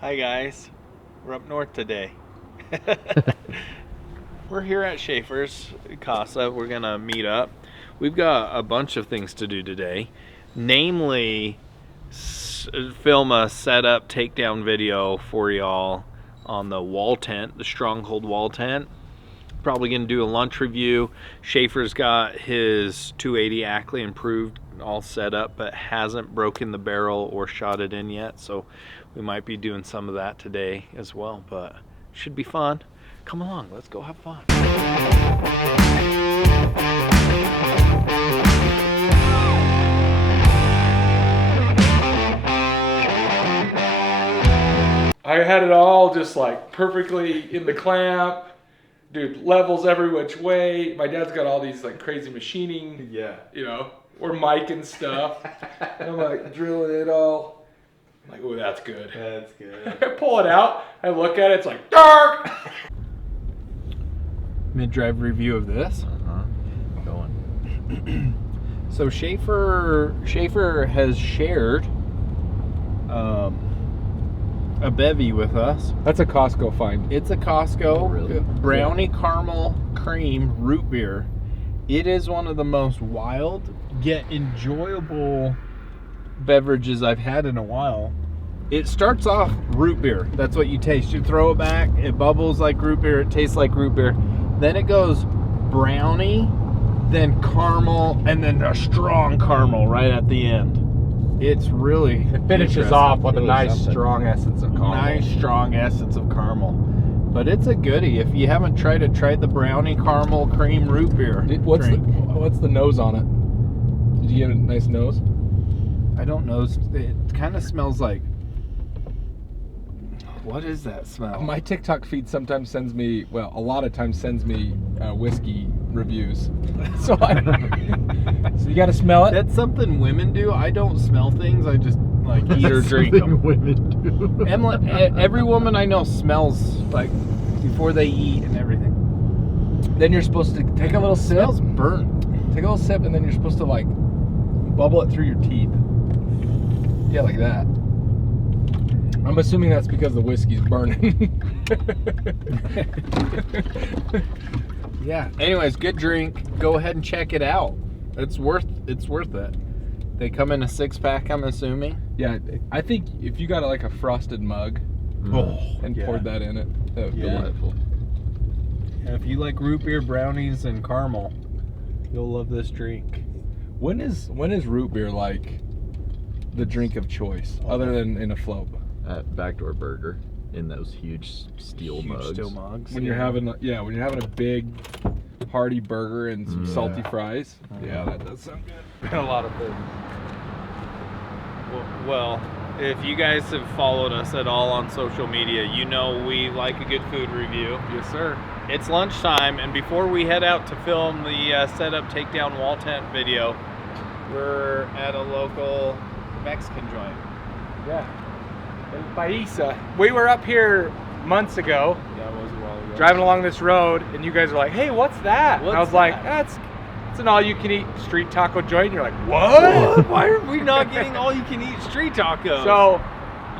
Hi guys, we're up north today. We're here at Schafer's Casa. We're gonna meet up. We've got a bunch of things to do today, namely film a setup takedown video for y'all on the wall tent, the Stronghold wall tent. Probably gonna do a lunch review. Schafer's got his 280 Ackley improved all set up, but hasn't broken the barrel or shot it in yet, so we might be doing some of that today as well, but should be fun. Come along, let's go have fun. I had it all just like perfectly in the clamp. Dude, levels every which way. My dad's got all these like crazy machining, or mic and stuff. And I'm like drilling it all. I'm like, oh, that's good. That's good. I pull it out. I look at it. It's like dark. Mid-drive review of this. Going. So Schafer has shared a bevy with us. That's a Costco find. It's a Costco Really? brownie caramel cream root beer. It is one of the most wild yet enjoyable beverages I've had in a while. It starts off root beer. That's what you taste. You throw it back, it bubbles like root beer, it tastes like root beer. Then it goes brownie, then caramel, and then a strong caramel right at the end. It's really It finishes interesting. off with a Really nice something. strong essence of caramel. Nice strong essence of caramel. But it's a goodie. If you haven't tried it, try the brownie caramel cream root beer. What's drink. the nose on it? Did you get a nice nose? I don't know. It kind of smells like. What is that smell? My TikTok feed sometimes sends me, well, a lot of times sends me whiskey reviews. So so you got to smell it. That's something women do. I don't smell things. I just like eat or drink them. Women do. Every woman I know smells like before they eat and everything. Then you're supposed to take a little It sip. smells burnt. Take a little sip, and then you're supposed to like bubble it through your teeth. Yeah, like that. I'm assuming that's because the whiskey's burning. Yeah. Anyways, good drink. Go ahead and check it out. It's worth it. They come in a 6-pack, I'm assuming. Yeah, I think if you got like a frosted mug and yeah. poured that in it, that would be Yeah. delightful. And if you like root beer, brownies, and caramel, you'll love this drink. When is root beer like the drink of choice, other than in a float? At Backdoor Burger in those huge steel mugs. Steel mugs. When you're having a big hearty burger and some salty fries. Yeah, that does sound good. A lot of things. Well, if you guys have followed us at all on social media, you know we like a good food review. Yes, sir. It's lunchtime, and before we head out to film the setup takedown wall tent video, we're at a local Mexican joint. Yeah. El Paisa. We were up here months ago, That was a while ago. driving along this road, and you guys were like, "Hey, what's that?" And I What's was like, that? "It's an all-you-can-eat street taco joint." And you're like, "What?" Why are we not getting all-you-can-eat street tacos? So,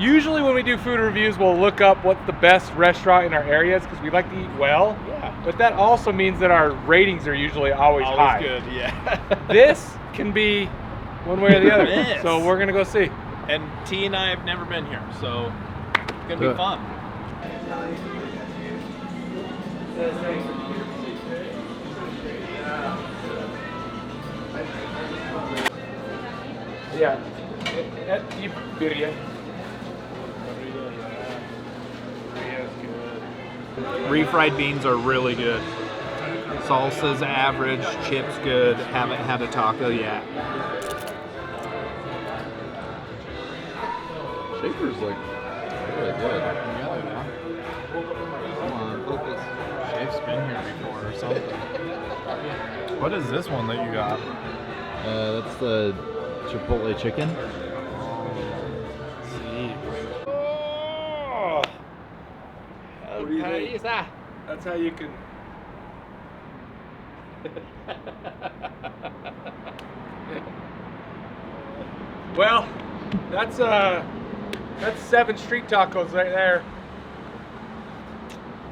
usually when we do food reviews, we'll look up what's the best restaurant in our areas because we like to eat well. yeah, But that also means that our ratings are usually always high. good. Yeah. This can be one way or the other. This. So we're gonna go see. And T and I have never been here, so it's gonna be Good. fun. Yeah. Birria. Refried beans are really good. Salsa's average, chips good. Haven't had a taco yet. Schafer's like really good. Come on, focus. Chef's been here before or something. What is this one that you got? That's the Chipotle chicken. Oh, What do you think? That's how you can. Well, that's That's 7 street tacos right there.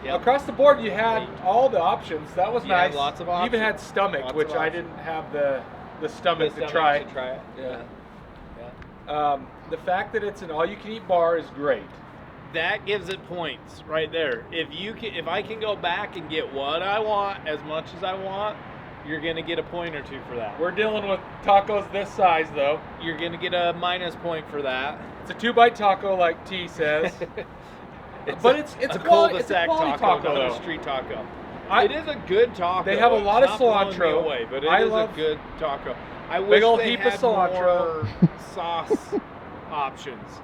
Yep. Across the board, you had all the options. That was You nice. had lots of You even had options. stomach, Lots which of I options. didn't have the stomach to The try. To try it. Yeah. Yeah. The fact that it's an all-you-can-eat bar is great. That gives it points right there. If I can go back and get what I want as much as I want, you're gonna get a point or two for that. We're dealing with tacos this size, though. You're gonna get a minus point for that. It's a 2-bite taco, like T says. It's it's a quality, cul-de-sac it's a quality taco, taco, not though. a street taco. I- It is a good taco. They have a lot It's of not blowing me cilantro. away, but it I is love a good taco. I big wish old they heap of had cilantro. more sauce options.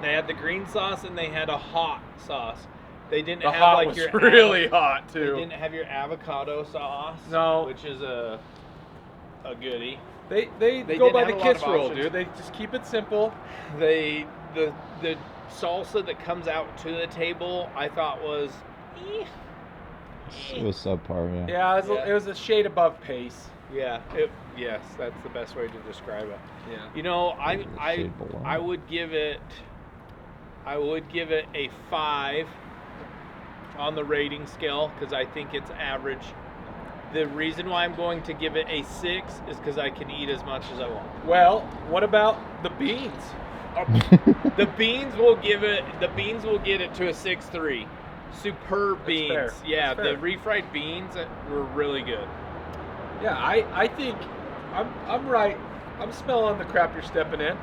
They had the green sauce and they had a hot sauce. They didn't The have hot like was your really hot, They too. didn't have your avocado sauce. No. Which is a goodie. They They go didn't by have the a lot KISS of rule, options. dude. They just keep it simple. The salsa that comes out to the table, I thought was. It was subpar, yeah. Yeah, Yeah. it was a shade above pace. Yeah. Yes, that's the best way to describe it. Yeah. You know, Shade below. I would give it a 5 on the rating scale because I think it's average. The reason why I'm going to give it a 6 is because I can eat as much as I want. Well, what about the beans? The beans will get it to a 6.3. Superb beans. fair. Yeah, That's fair. the refried beans were really good. Yeah, I think I'm right. I'm smelling the crap you're stepping in.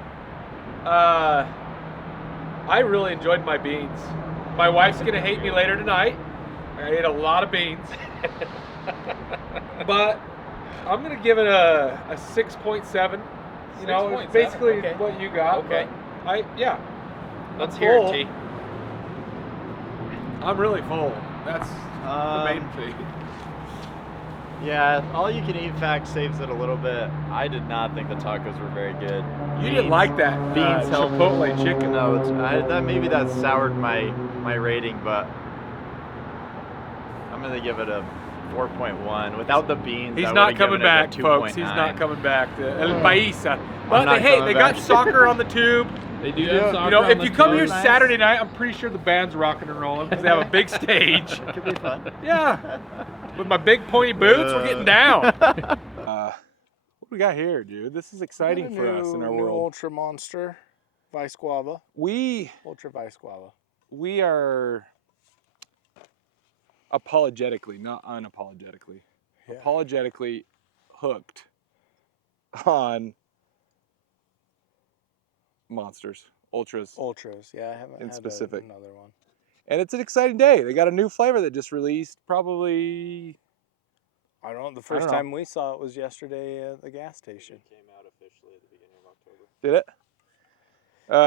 I really enjoyed my beans. My wife's gonna hate me later tonight. I ate a lot of beans. But I'm gonna give it a 6.7. You know, it's 6.7, basically okay. what you got. Okay. but Let's I'm hear full. it, T. I'm really full. That's the main thing. Yeah, all you can eat fact saves it a little bit. I did not think the tacos were very good. You didn't like that beans help. Chipotle chicken. No, maybe that soured my rating, but I'm gonna give it a 4.1. Without the beans, He's I not would've coming given it a back, folks. He's 2.9. not coming back to El Paisa. But not hey, coming they got back. soccer on the tube. They do Yeah. have You soccer You know, on if the you come here tube. nice. Saturday night, I'm pretty sure the band's rocking and rolling because they have a big stage. It could be fun. Yeah. With my big pointy boots, we're getting down. What do we got here, dude? This is exciting for us in our New world. Ultra Monster, Vice Guava, We Ultra Vice Guava. are apologetically, not unapologetically, Yeah. apologetically hooked on monsters, ultras. Ultras, yeah, I haven't In had specific. another one. And it's an exciting day. They got a new flavor that just released probably. I don't know. The I first don't know. time we saw it was yesterday at the gas station. Came out officially at the beginning of October. Did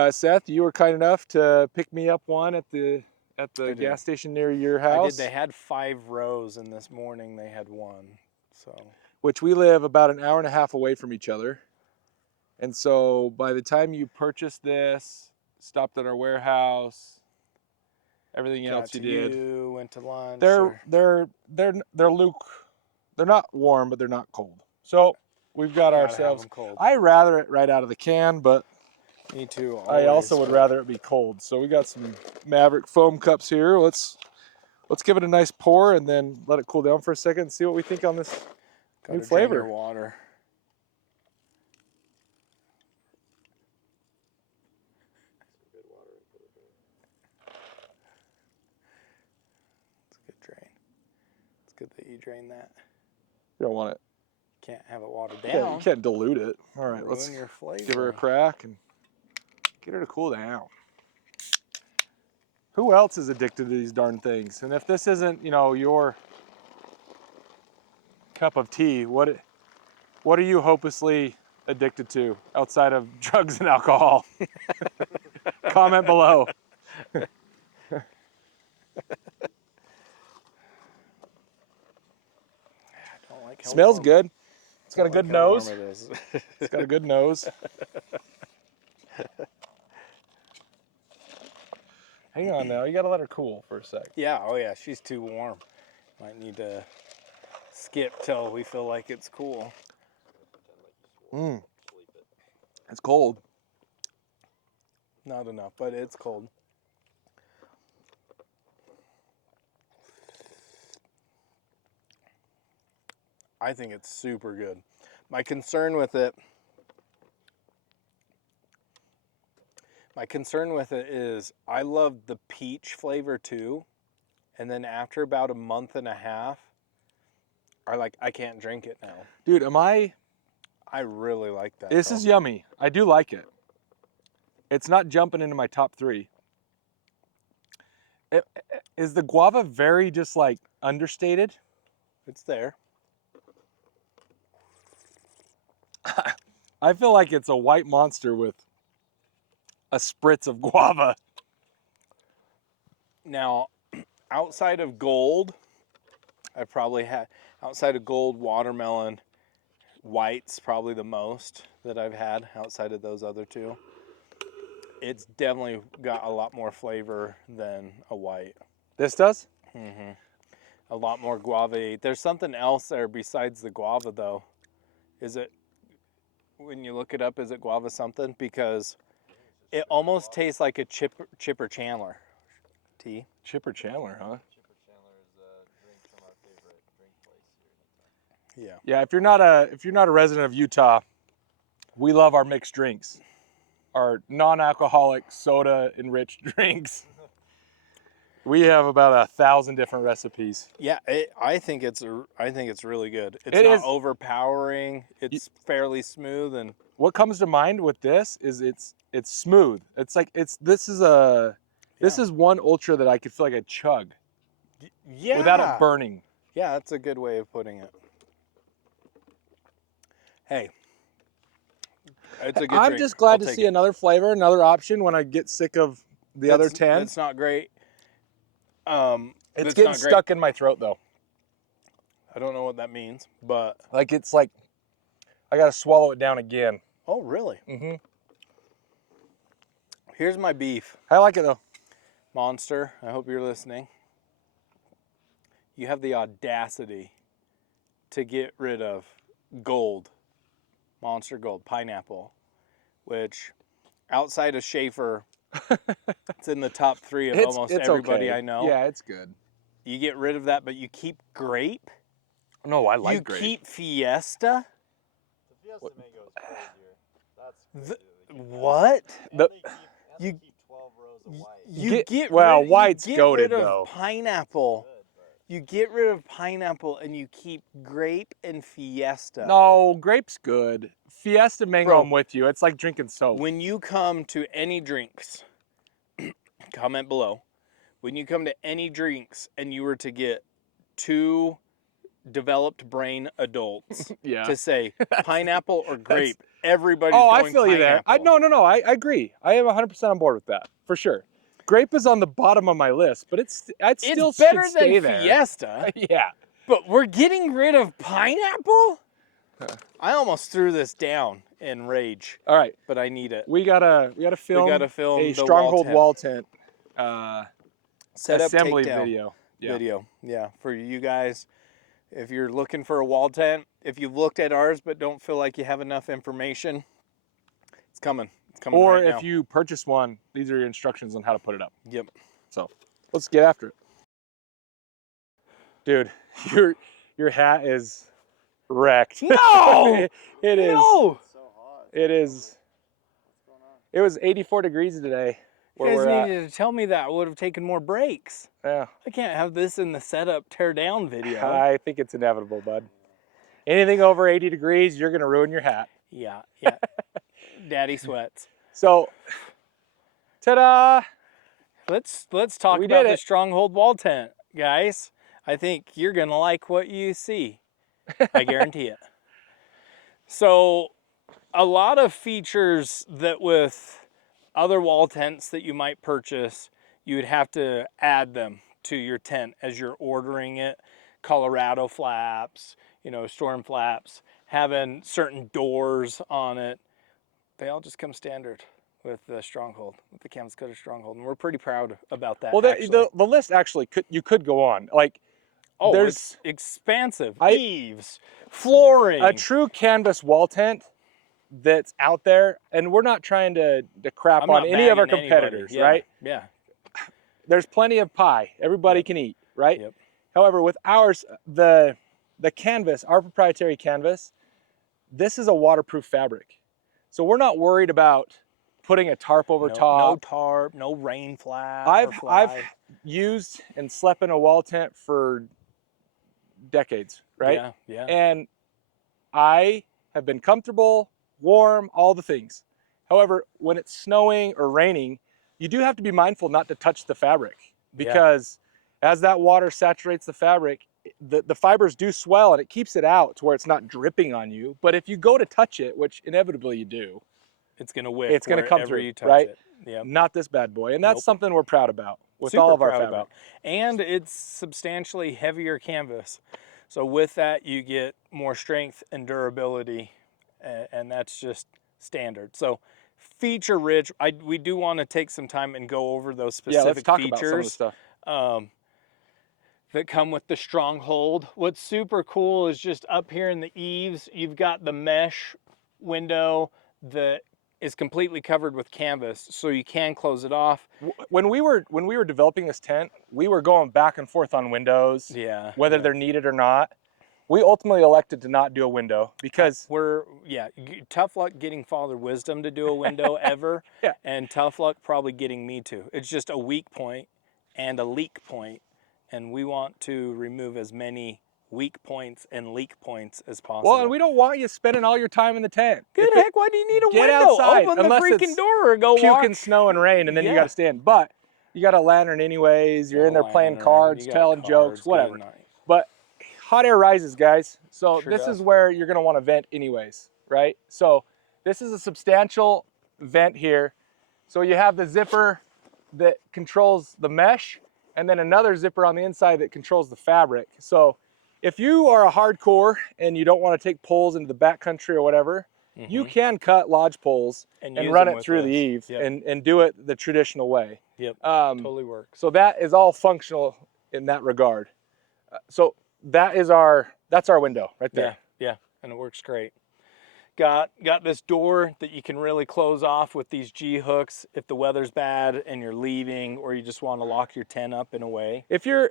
it? Seth, you were kind enough to pick me up one at the I did. gas station near your I house, did. They had 5 rows, and this morning they had 1. So which we live about an hour and a half away from each other. And so by the time you purchased this, stopped at our warehouse, everything got else you to did, you, went to lunch. they're not warm, but they're not cold. So we've got Gotta ourselves. have 'em cold. I rather it right out of the can, but Me too. I also always, would but rather it be cold. So we got some Maverick foam cups here. Let's give it a nice pour and then let it cool down for a second and see what we think on this gotta new drain your flavor. water. It's a good drain. It's good that you drain that. You don't want it. Can't have it watered You down. can't dilute it. All right, let's Ruin your flavor. give her a crack and get her to cool down. Who else is addicted to these darn things? And if this isn't, your cup of tea, what are you hopelessly addicted to outside of drugs and alcohol? Comment below. I don't like how Smells warm- good. It's got a don't good like how warm nose. it is. It's got a good nose. Hang on now, you gotta let her cool for a sec. Yeah, oh yeah, she's too warm. Might need to skip till we feel like it's cool. It's cold. Not enough, but it's cold. I think it's super good. My concern with it is I love the peach flavor too. And then after about a month and a half, I can't drink it now. Dude, I really like that. This is yummy. I do like it. It's not jumping into my top 3. Is the guava very just like understated? It's there. I feel like it's a white monster with a spritz of guava. Now, outside of gold, I probably had, outside of gold, watermelon, white's probably the most that I've had outside of those other two. It's definitely got a lot more flavor than a white. This does? Mm-hmm. A lot more guava. There's something else there besides the guava though. Is it, when you look it up, is it guava something? Because it almost tastes like a Chipper Chandler tea. Chipper Chandler, huh? Chipper Chandler is a drink from our favorite drink place here in town. Yeah, if you're not a resident of Utah, we love our mixed drinks. Our non-alcoholic soda enriched drinks. We have about 1,000 different recipes. Yeah, I think it's really good. It's It not is. overpowering. It's fairly smooth, and What comes to mind with this is it's smooth. It's like this is one ultra that I could feel like a chug yeah, without it burning. Yeah, that's a good way of putting it. Hey, it's a good I'm drink. just glad I'll to take see it. another flavor, another option when I get sick of the other 10. It's not great. It's that's getting not great. stuck in my throat though. I don't know what that means, but It's like I got to swallow it down again. oh, really? Mm-hmm. Here's my beef. I like it though. Monster, I hope you're listening. You have the audacity to get rid of gold, Monster Gold, pineapple, which outside of Schafer, it's in the top 3 of almost everybody okay. I know. Yeah, it's good. You get rid of that, but you keep grape? No, I like you grape. keep Fiesta? The Fiesta Mango is crazier. That's The, crazy. what? And they you- keep 12 rows of white. You get white's you get goated rid of though. pineapple. Good, but You get rid of pineapple and you keep grape and Fiesta. No, grape's good. Fiesta mango, Bro, I'm with you. It's like drinking soap. when you come to any drinks, comment below. When you come to any drinks and you were to get 2 developed brain adults Yeah. to say pineapple or grape, everybody's Oh, going I feel you there. pineapple. I agree. I am 100% on board with that for sure. Grape is on the bottom of my list, but it still It's better should stay than there. Fiesta, Yeah. but we're getting rid of pineapple? I almost threw this down in rage, All right. but I need it. We gotta film, gotta film a the Stronghold wall tent Setup assembly takedown video. Yeah. video. Yeah, for you guys. If you're looking for a wall tent, if you've looked at ours but don't feel like you have enough information, it's coming. It's coming Or right if now. you purchase one, these are your instructions on how to put it up. Yep. So let's get after it. Dude, your hat is wrecked. No! It is. No! so hot. It is. What's going on? It was 84 degrees today You where guys we're at. needed to tell me that. I would have taken more breaks. Yeah. I can't have this in the setup tear down video. I think it's inevitable, bud. Anything over 80 degrees, you're gonna ruin your hat. Yeah. Daddy sweats. So, ta-da! Let's talk We about did the it. Stronghold wall tent, guys. I think you're gonna like what you see. I guarantee it. So, a lot of features that with other wall tents that you might purchase, you would have to add them to your tent as you're ordering it. Colorado flaps, storm flaps, having certain doors on it. They all just come standard with the Stronghold, with the Canvas Cutter Stronghold, and we're pretty proud about that. Well, the list actually you could go on. Like, there's it's expansive. I- Eaves, flooring. a true canvas wall tent that's out there, and we're not trying to crap I'm on not any of our bagging anybody. competitors, Yeah, right? Yeah. There's plenty of pie. Everybody Yep. can eat, right? Yep. However, with ours, the canvas, our proprietary canvas, this is a waterproof fabric. So we're not worried about putting a tarp over top. No tarp, no rain flap or I've fly. used and slept in a wall tent for decades, right? Yeah, yeah. And I have been comfortable, warm, all the things. However, when it's snowing or raining, you do have to be mindful not to touch the fabric, because as that water saturates the fabric, the fibers do swell and it keeps it out to where it's not dripping on you. But if you go to touch it, which inevitably you do, It's gonna wick. it's going to come wherever through, you touch right? it. Yep. Not this bad boy. And that's Nope. something we're proud about with Super all of our proud fabric. about. And it's substantially heavier canvas. So with that, you get more strength and durability, and that's just standard. So feature rich. We do want to take some time and go over those specific Yeah, let's talk features about some of the stuff. that come with the Stronghold. What's super cool is just up here in the eaves, you've got the mesh window that is completely covered with canvas, so you can close it off. When we were developing this tent, we were going back and forth on windows, Yeah. whether they're needed or not. We ultimately elected to not do a window because tough luck getting Father Wisdom to do a window ever, Yeah. and tough luck probably getting me to. It's just a weak point and a leak point, and we want to remove as many weak points and leak points as possible. well, and we don't want you spending all your time in the tent. Good If it- heck, why do you need a get window? outside, Open the unless freaking it's door or go puke walk. and snow and rain, and then you Yeah. got to stay in. But you got a lantern anyways. You're in there playing Lantern, cards, you got telling jokes, cards, good whatever. night. But hot air rises, guys. So Sure this does. is where you're going to want to vent anyways, right? So this is a substantial vent here. So you have the zipper that controls the mesh, and then another zipper on the inside that controls the fabric. So if you are a hardcore and you don't want to take poles into the backcountry or whatever, you can cut lodge poles and use run them it with through the this. eave Yep. and do it the traditional way. Yep, Totally works. So that is all functional in that regard. So that's our window right there. Yeah, and it works great. Got this door that you can really close off with these G hooks if the weather's bad and you're leaving, or you just want to lock your tent up in a way. If you're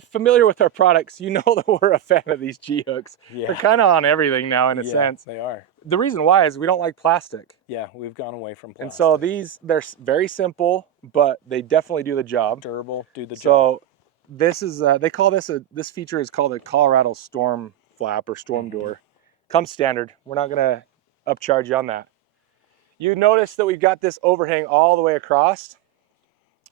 familiar with our products, you know that we're a fan of these G hooks. Yeah. They're kind of on everything now in a sense. They are. The reason why is we don't like plastic. Yeah, we've gone away from plastic. And so they're very simple, but they definitely do the job. Durable, do the job. So this is they call this this feature is called a Colorado storm flap or storm door. Comes standard. We're not gonna upcharge you on that. You notice that we've got this overhang all the way across.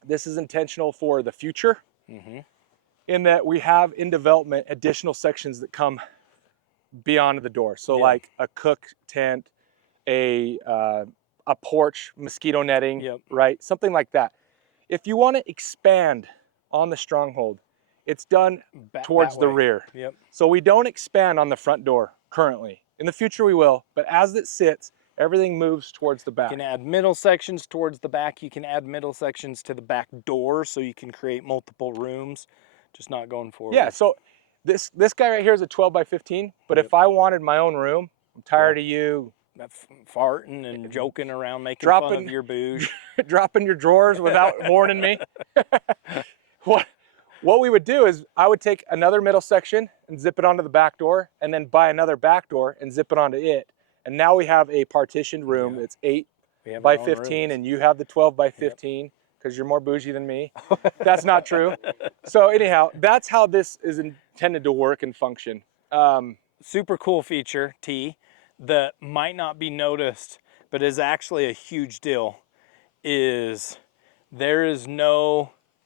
This is intentional for the future, in that we have in development additional sections that come beyond the door. So like a cook tent, a porch, mosquito netting, right? Something like that. If you want to expand on the Stronghold, it's done towards the rear. Yep. So we don't expand on the front door currently. In the future we will, but as it sits, everything moves towards the back. You can add middle sections towards the back. You can add middle sections to the back door, so you can create multiple rooms, just not going forward. Yeah, so this guy right here is a 12 by 15, but if I wanted my own room, I'm tired of you farting and joking around, making fun of your booze. dropping your drawers without warning me. What we would do is I would take another middle section and zip it onto the back door, and then buy another back door and zip it onto it. And now we have a partitioned room that's 8 by 15, and you have the 12 by 15 because you're more bougie than me. That's not true. So anyhow, that's how this is intended to work and function. Super cool feature, T, that might not be noticed, but is actually a huge deal, is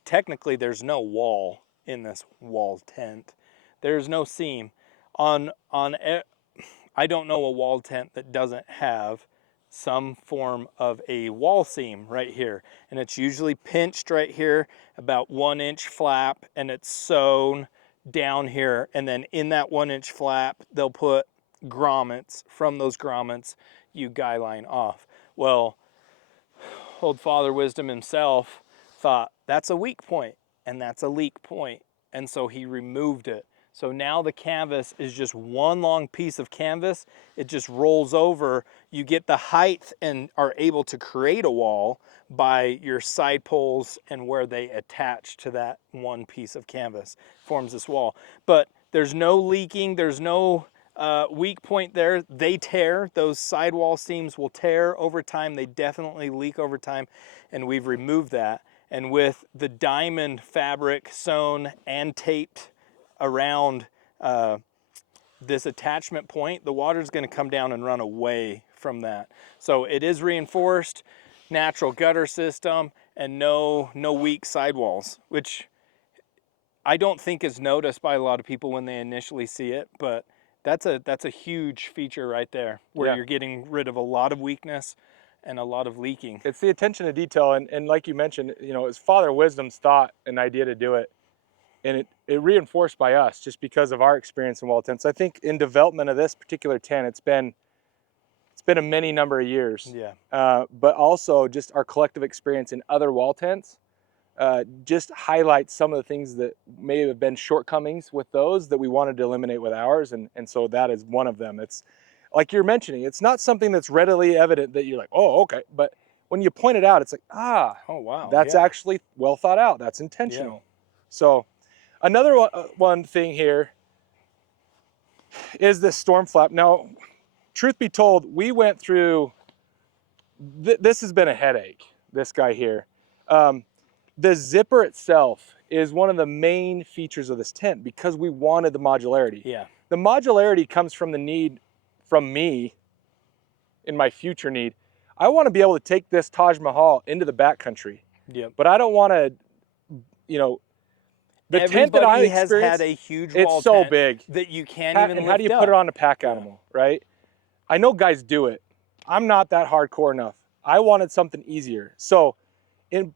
technically there's no wall in this wall tent. There's no seam. I don't know a wall tent that doesn't have some form of a wall seam right here. And it's usually pinched right here, about 1 inch flap, and it's sewn down here. And then in that 1 inch flap, they'll put grommets. From those grommets, you guy line off. Well, old Father Wisdom himself thought that's a weak point and that's a leak point, and so he removed it. So now the canvas is just one long piece of canvas. It just rolls over. You get the height and are able to create a wall by your side poles and where they attach to that one piece of canvas. Forms this wall. But there's no leaking. There's no weak point there. They tear. Those sidewall seams will tear over time. They definitely leak over time. And we've removed that. And with the diamond fabric sewn and taped around this attachment point, the water's going to come down and run away from that. So it is reinforced, natural gutter system, and no weak sidewalls, which I don't think is noticed by a lot of people when they initially see it, but that's a huge feature right there, where you're getting rid of a lot of weakness and a lot of leaking. It's the attention to detail, and like you mentioned, you know, it's Father Wisdom's thought and idea to do it. And it reinforced by us just because of our experience in wall tents. I think in development of this particular tent, it's been a many number of years. Yeah. But also just our collective experience in other wall tents just highlights some of the things that may have been shortcomings with those that we wanted to eliminate with ours. And so that is one of them. It's like you're mentioning, it's not something that's readily evident that you're like, oh, okay. But when you point it out, it's like, oh wow, that's actually well thought out. That's intentional. Yeah. So another one thing here is this storm flap. Now, truth be told, we went through, this has been a headache, this guy here. The zipper itself is one of the main features of this tent because we wanted the modularity. Yeah. The modularity comes from the need from me in my future need. I want to be able to take this Taj Mahal into the backcountry. Yep. But I don't want to, you know, the tent that I has had a huge wall it's so tent big that you can't even lift how do you put it on a pack animal, right? I know guys do it. I'm not that hardcore enough. I wanted something easier. So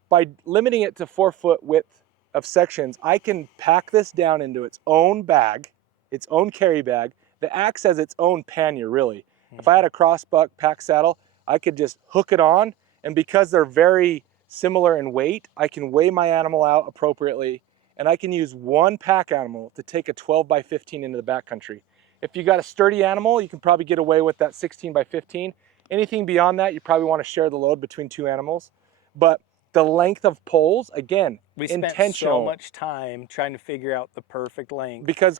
by limiting it to 4 foot width of sections, I can pack this down into its own bag, its own carry bag, that acts as its own pannier, really. If I had a crossbuck pack saddle, I could just hook it on, and because they're very similar in weight, I can weigh my animal out appropriately, and I can use one pack animal to take a 12 by 15 into the backcountry. If you got a sturdy animal, you can probably get away with that 16 by 15. Anything beyond that, you probably want to share the load between 2 animals. But the length of poles, again, we intentional. spent so much time trying to figure out the perfect length. Because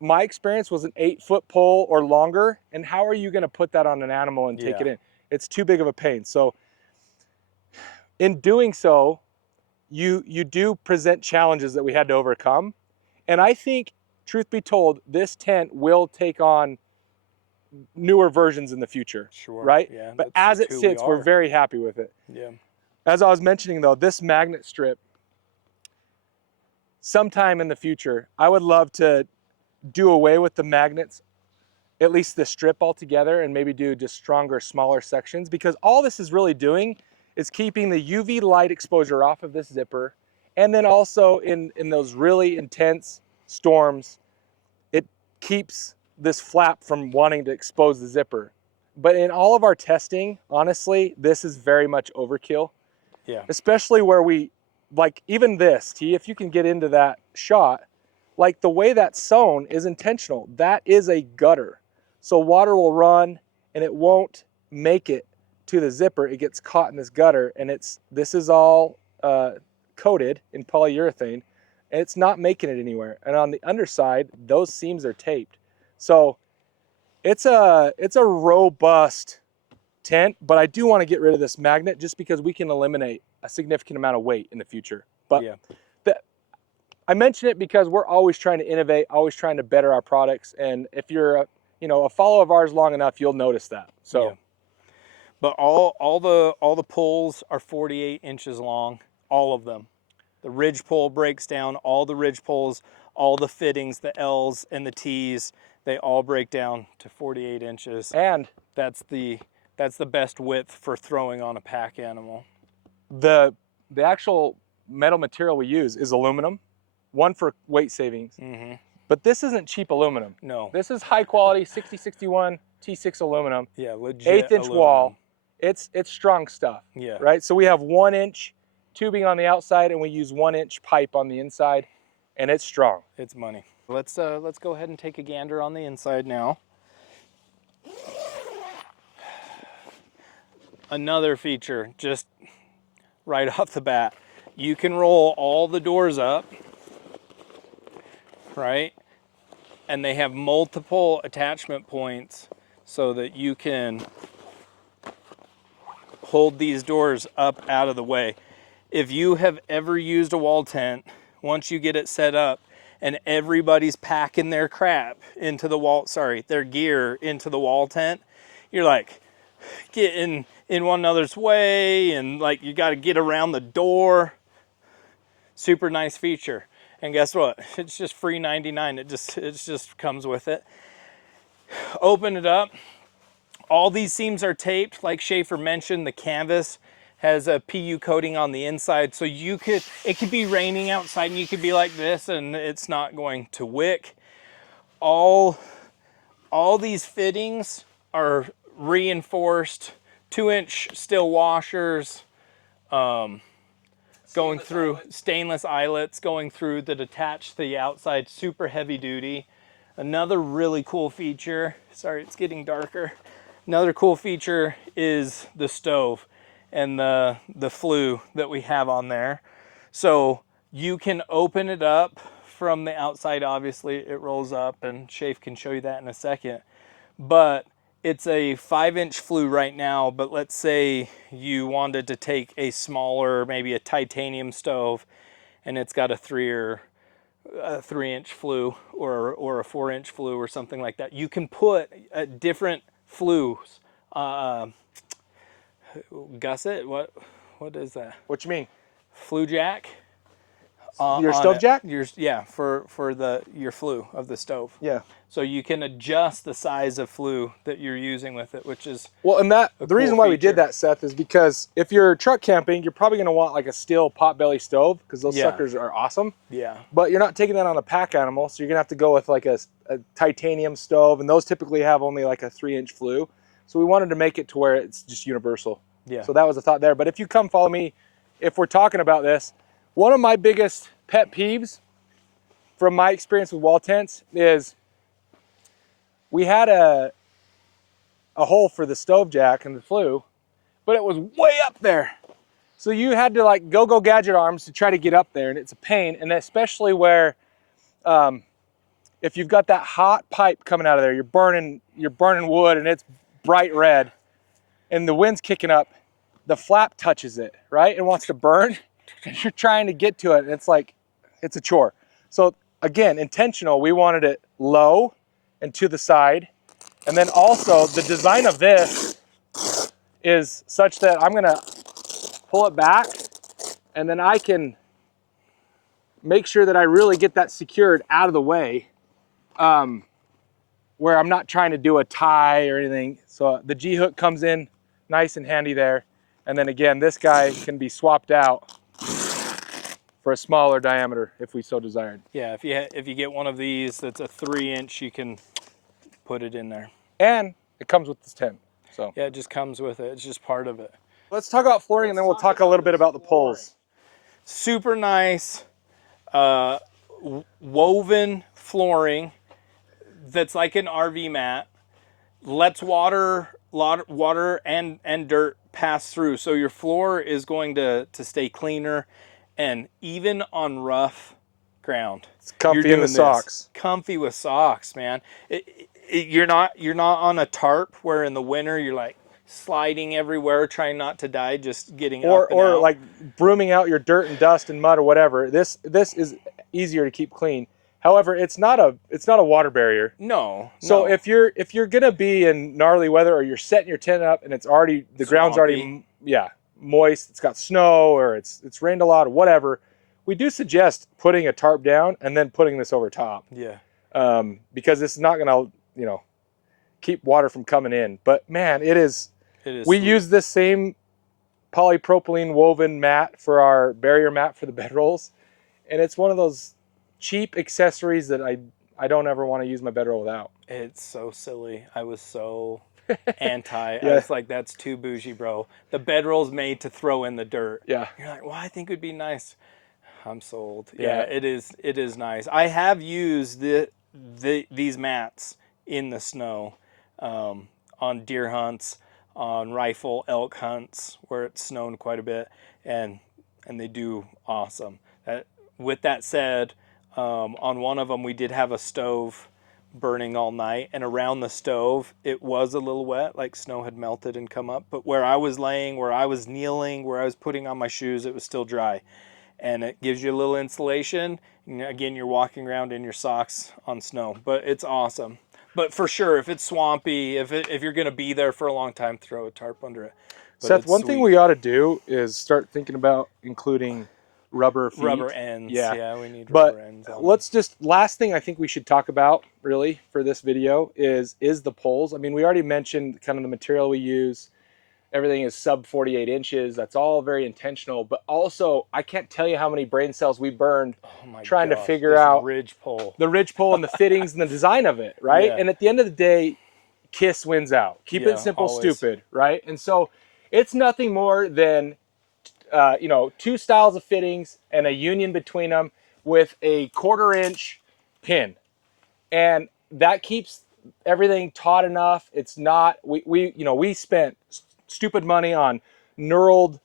my experience was an 8 foot pole or longer, and how are you going to put that on an animal and take it in? It's too big of a pain. So in doing so, you do present challenges that we had to overcome. And I think, truth be told, this tent will take on newer versions in the future. Sure. Right? Yeah, but as it sits, we're very happy with it. Yeah. As I was mentioning though, this magnet strip, sometime in the future, I would love to do away with the magnets, at least the strip altogether, and maybe do just stronger, smaller sections, because all this is really doing is keeping the UV light exposure off of this zipper. And then also in those really intense storms, it keeps this flap from wanting to expose the zipper. But in all of our testing, honestly, this is very much overkill. Yeah. Especially where we, like even this, T, if you can get into that shot, like the way that's sewn is intentional. That is a gutter. So water will run and it won't make it to the zipper. It gets caught in this gutter, and this is all coated in polyurethane, and it's not making it anywhere. And on the underside, those seams are taped. So it's a robust tent, but I do want to get rid of this magnet just because we can eliminate a significant amount of weight in the future. But I mention it because we're always trying to innovate, always trying to better our products. And if you're a follower of ours long enough, you'll notice that. So. Yeah. But all the poles are 48 inches long, all of them. The ridge pole breaks down, all the ridge poles, all the fittings, the L's and the T's, they all break down to 48 inches. And that's the best width for throwing on a pack animal. The actual metal material we use is aluminum, one for weight savings. Mm-hmm. But this isn't cheap aluminum. No. This is high quality 6061 T6 aluminum. Yeah, legit 1/8 inch aluminum. wall. It's strong stuff. Yeah. Right? So we have 1 inch tubing on the outside, and we use 1 inch pipe on the inside, and it's strong. It's money. Let's go ahead and take a gander on the inside now. Another feature, just right off the bat, you can roll all the doors up, right? And they have multiple attachment points so that you can hold these doors up out of the way. If you have ever used a wall tent, once you get it set up and everybody's packing their crap into the wall, their gear into the wall tent, you're like getting in one another's way and like you got to get around the door. Super nice feature. And guess what? It's just free 99. It just comes with it. Open it up. All these seams are taped. Like Schafer mentioned, the canvas has a PU coating on the inside. So it could be raining outside and you could be like this and it's not going to wick. All these fittings are reinforced 2-inch steel washers, going through stainless eyelets going through that attach to the outside, super heavy duty. Another really cool feature, sorry it's getting darker. Another cool feature is the stove and the flue that we have on there. So you can open it up from the outside, obviously it rolls up and Schafe can show you that in a second. But it's a 5-inch flue right now, but let's say you wanted to take a smaller, maybe a titanium stove, and it's got a 3-inch flue or a 4-inch flue or something like that. You can put different flues. Gusset? What is that? What you mean? Flue jack? Your stove jack? Yeah, for your flue of the stove. Yeah. So you can adjust the size of flue that you're using with it, which is well, and the reason why we did that, Seth, is because if you're truck camping, you're probably going to want like a steel potbelly stove because those suckers are awesome. Yeah. But you're not taking that on a pack animal, so you're going to have to go with like a titanium stove, and those typically have only like a 3-inch flue. So we wanted to make it to where it's just universal. Yeah. So that was the thought there. But if you come follow me, if we're talking about this, one of my biggest pet peeves from my experience with wall tents is we had a hole for the stove jack and the flue, but it was way up there. So you had to like go gadget arms to try to get up there, and it's a pain. And especially where if you've got that hot pipe coming out of there, you're burning wood and it's bright red and the wind's kicking up, the flap touches it, right? And wants to burn. And you're trying to get to it and it's like, it's a chore. So again, intentional, we wanted it low and to the side. And then also the design of this is such that I'm gonna pull it back and then I can make sure that I really get that secured out of the way, where I'm not trying to do a tie or anything. So the G-hook comes in nice and handy there. And then again, this guy can be swapped out for a smaller diameter if we so desired. Yeah, if you get one of these that's a 3-inch, you can put it in there. And it comes with this tent. So yeah, it just comes with it. It's just part of it. let's talk about flooring and then we'll talk a little bit about the poles. Super nice woven flooring that's like an RV mat. Lets water and dirt pass through. So your floor is going to stay cleaner, and even on rough ground. It's comfy in the socks. Comfy with socks, man. You're not on a tarp where in the winter you're like sliding everywhere, trying not to die, just getting up and or out. like brooming out your dirt and dust and mud or whatever. This is easier to keep clean. However, it's not a water barrier. No. So if you're gonna be in gnarly weather or you're setting your tent up and it's already the ground's already moist, it's got snow or it's rained a lot or whatever, we do suggest putting a tarp down and then putting this over top. Yeah. Because it's not gonna keep water from coming in. But man, it is. We sweet. use this same polypropylene woven mat for our barrier mat for the bedrolls, and it's one of those cheap accessories that I don't ever want to use my bedroll without. It's so silly. I was so anti. I was like, that's too bougie, bro. The bedroll's made to throw in the dirt. Yeah. You're like, well, I think it would be nice. I'm sold. Yeah. Yeah, it is nice. I have used these mats in the snow, on deer hunts, on rifle elk hunts where it's snowed quite a bit, and they do awesome. With that said, on one of them we did have a stove burning all night, and around the stove it was a little wet, like snow had melted and come up, but where I was laying, where I was kneeling, where I was putting on my shoes, it was still dry. And it gives you a little insulation. And again, you're walking around in your socks on snow, but it's awesome. But for sure, if it's swampy, if you're gonna be there for a long time, throw a tarp under it. But Seth, it's one thing sweet. we ought to do is start thinking about including rubber feet. Rubber ends. Yeah. Yeah, we need But rubber ends. On let's just, last thing I think we should talk about really for this video is the poles. I mean, we already mentioned kind of the material we use. Everything is sub 48 inches. That's all very intentional. But also, I can't tell you how many brain cells we burned trying to figure this out ridge pole. the ridge pole and the fittings and the design of it, right? Yeah. And at the end of the day, KISS wins out. Keep Yeah, it simple, always. stupid, right? And so it's nothing more than, you know, two styles of fittings and a union between them with a 1/4 inch pin. And that keeps everything taut enough. It's not, we spent stupid money on knurled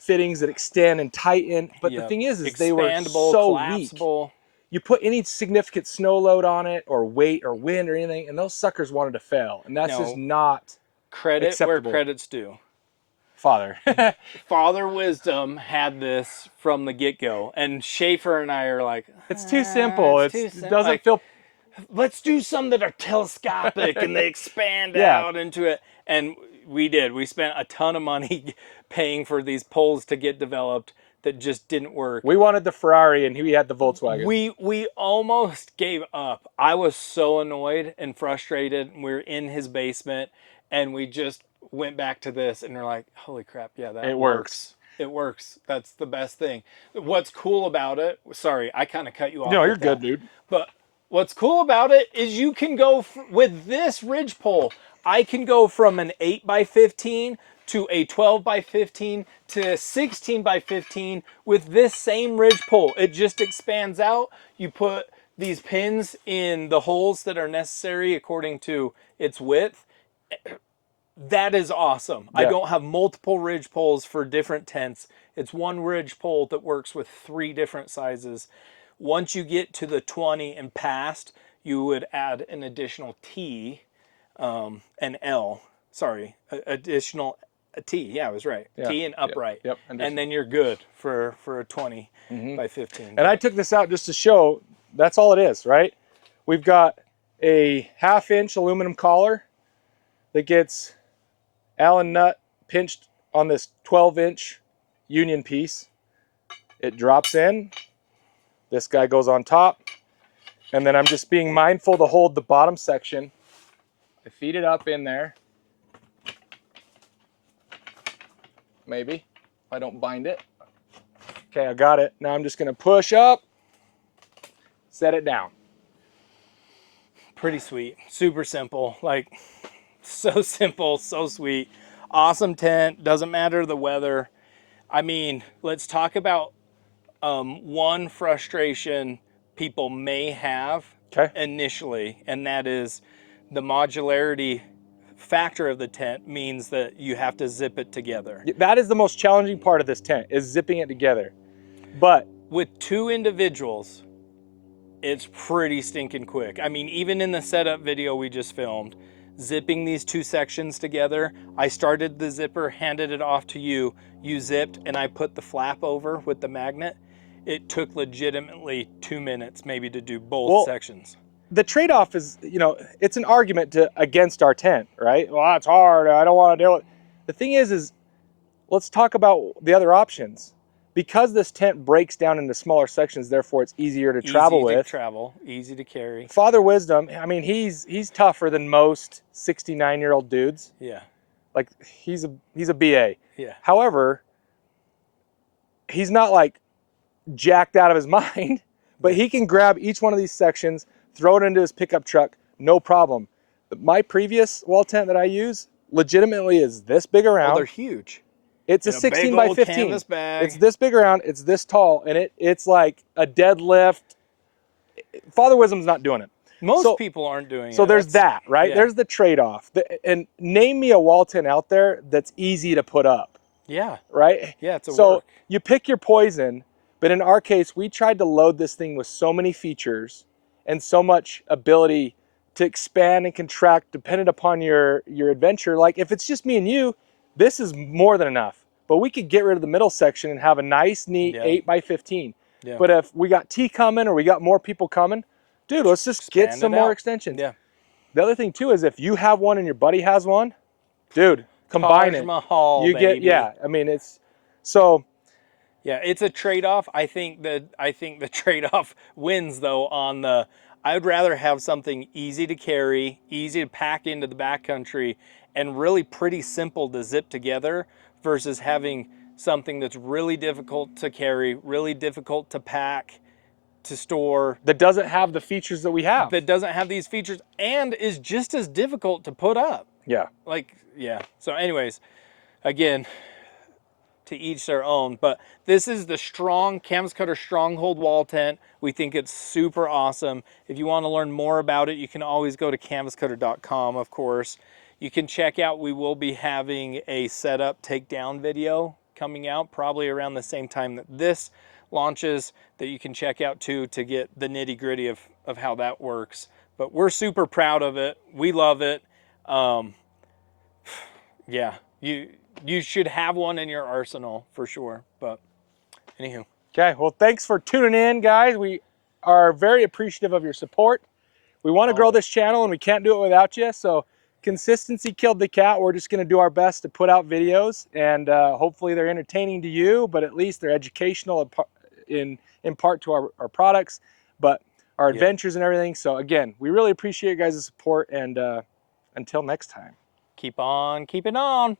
fittings that extend and tighten. But the Yep. thing is they were Expandable, so collapsible. weak. You put any significant snow load on it or weight or wind or anything, and those suckers wanted to fail. And that's just not Credit acceptable. where credit's due. Father. Father Wisdom had this from the get-go, and Schafer and I are like, It's too simple. It doesn't feel. Let's do some that are telescopic and they expand out into it. And we did. We spent a ton of money paying for these poles to get developed that just didn't work. We wanted the Ferrari, and he had the Volkswagen. We almost gave up. I was so annoyed and frustrated. We were in his basement, and we just went back to this, and we're like, holy crap, yeah, that works. It works. That's the best thing. What's cool about it, sorry, I kind of cut you off. No, with you're good, that. dude. But what's cool about it is you can go with this ridge pole. I can go from an 8x15 to a 12x15 to a 16x15 with this same ridge pole. It just expands out. You put these pins in the holes that are necessary according to its width. That is awesome. Yeah. I don't have multiple ridge poles for different tents. It's one ridge pole that works with 3 different sizes. Once you get to the 20 and past, you would add an additional T, an L. Sorry, additional T. Yeah, I was right. Yeah. T and upright. Yep. And then you're good for a 20 by 15. And I took this out just to show that's all it is, right? We've got a 1/2 inch aluminum collar that gets Allen nut pinched on this 12-inch union piece. It drops in. This guy goes on top. And then I'm just being mindful to hold the bottom section. I feed it up in there. Maybe, if I don't bind it. Okay, I got it. Now I'm just gonna push up, set it down. Pretty sweet, super simple, like so simple, so sweet. Awesome tent, doesn't matter the weather. I mean, let's talk about one frustration people may have initially, and that is the modularity factor of the tent means that you have to zip it together. That is the most challenging part of this tent, is zipping it together. But with 2 individuals, it's pretty stinking quick. I mean, even in the setup video we just filmed, zipping these 2 sections together, I started the zipper, handed it off to you, you zipped, and I put the flap over with the magnet. It took legitimately 2 minutes maybe to do both sections. The trade-off is, you know, it's an argument against our tent, right? Well, that's hard. I don't want to do it. The thing is let's talk about the other options. Because this tent breaks down into smaller sections, therefore it's easier to travel with. Easy to travel, easy to carry. Father Wisdom, I mean, he's tougher than most 69-year-old dudes. Yeah. Like, he's a BA. Yeah. However, he's not like jacked out of his mind, but he can grab each one of these sections, throw it into his pickup truck, no problem. My previous wall tent that I use legitimately is this big around. Oh, they're huge. It's a In a 16 big by old 15. canvas bag. It's this big around. It's this tall, and it's like a deadlift. Father Wisdom's not doing it. Most people aren't doing it. So there's that, right? yeah. There's the trade-off. And name me a wall tent out there that's easy to put up, Yeah. right? Yeah, it's a So work. you pick your poison, but in our case, we tried to load this thing with so many features and so much ability to expand and contract dependent upon your adventure. Like if it's just me and you, this is more than enough. But we could get rid of the middle section and have a nice, neat 8 by 15. Yeah. But if we got tea coming or we got more people coming, dude, let's just get Expand some it more out. extensions. Yeah. The other thing too is if you have one and your buddy has one, dude, combine Taj it. Mahal, You get, baby. yeah. I mean, it's so. Yeah, it's a trade-off. I think the trade-off wins though on the I would rather have something easy to carry, easy to pack into the backcountry, and really pretty simple to zip together versus having something that's really difficult to carry, really difficult to pack, to store, That doesn't have the features that we have. that doesn't have these features and is just as difficult to put up. Yeah. Like, yeah. So anyways, again, to each their own, but this is the Canvas Cutter Stronghold wall tent. We think it's super awesome. If you want to learn more about it, you can always go to canvascutter.com, of course. You can check out, we will be having a setup takedown video coming out probably around the same time that this launches, that you can check out too to get the nitty gritty of how that works. But we're super proud of it. We love it. Yeah, you should have one in your arsenal for sure. But anywho. Okay. Well, thanks for tuning in, guys. We are very appreciative of your support. We want to grow this channel and we can't do it without you. So consistency killed the cat. We're just going to do our best to put out videos and hopefully they're entertaining to you, but at least they're educational in part to our products, but our adventures and everything. So again, we really appreciate you guys' support and until next time. Keep on keeping on.